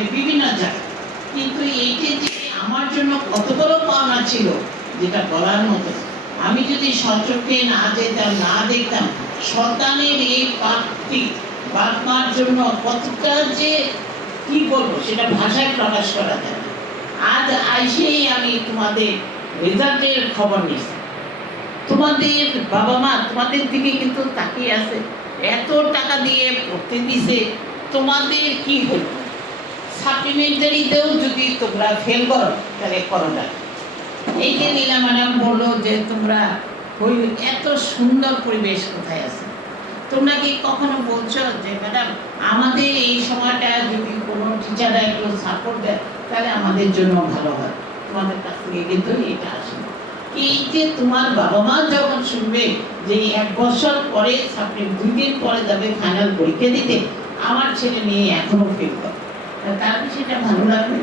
বিভিন্ন জায়গায় কিন্তু এইটা যে আমার জন্য কত বড় পাওনা ছিল, যেটা বলার মতো, আমি যদি সচক্ষে না যেতাম, না দেখতাম, সন্তানের এই পাপটি বাপ মার জন্য কতটা যে কি বলব, সেটা ভাষায় প্রকাশ করা যায় আজ আইসেই আমি তোমাদের রেজাল্টের খবর নিচ্ছি তোমাদের বাবা মা তোমাদের দিকে কিন্তু তাকিয়ে আছে, এত টাকা দিয়ে পড়তে দিছে, তোমাদের কি হলো? সাপ্লিমেন্টারিতেও যদি তোমরা ফেল করো, তাহলে করো না। এই যে নীলা ম্যাডাম বলল যে তোমরা এত সুন্দর পরিবেশ কোথায় আছে। তোমরা কি কখনো বলছো যে ম্যাডাম আমাদের এই সময়টা যদি কোনো টিচাররা একটু সাপোর্ট দেয়, তাহলে আমাদের জন্য ভালো হয়। তোমাদের কাছ থেকে কিন্তু এটা আসে এই যে তোমার বাবা মা যখন শুনবে যে এক বছর পরে ছাত্রী দুই দিন পরে যাবে ফাইনাল পরীক্ষা দিতে, আমার ছেলে মেয়ে এখনও ফেল করে। তার সেটা ভালো লাগবে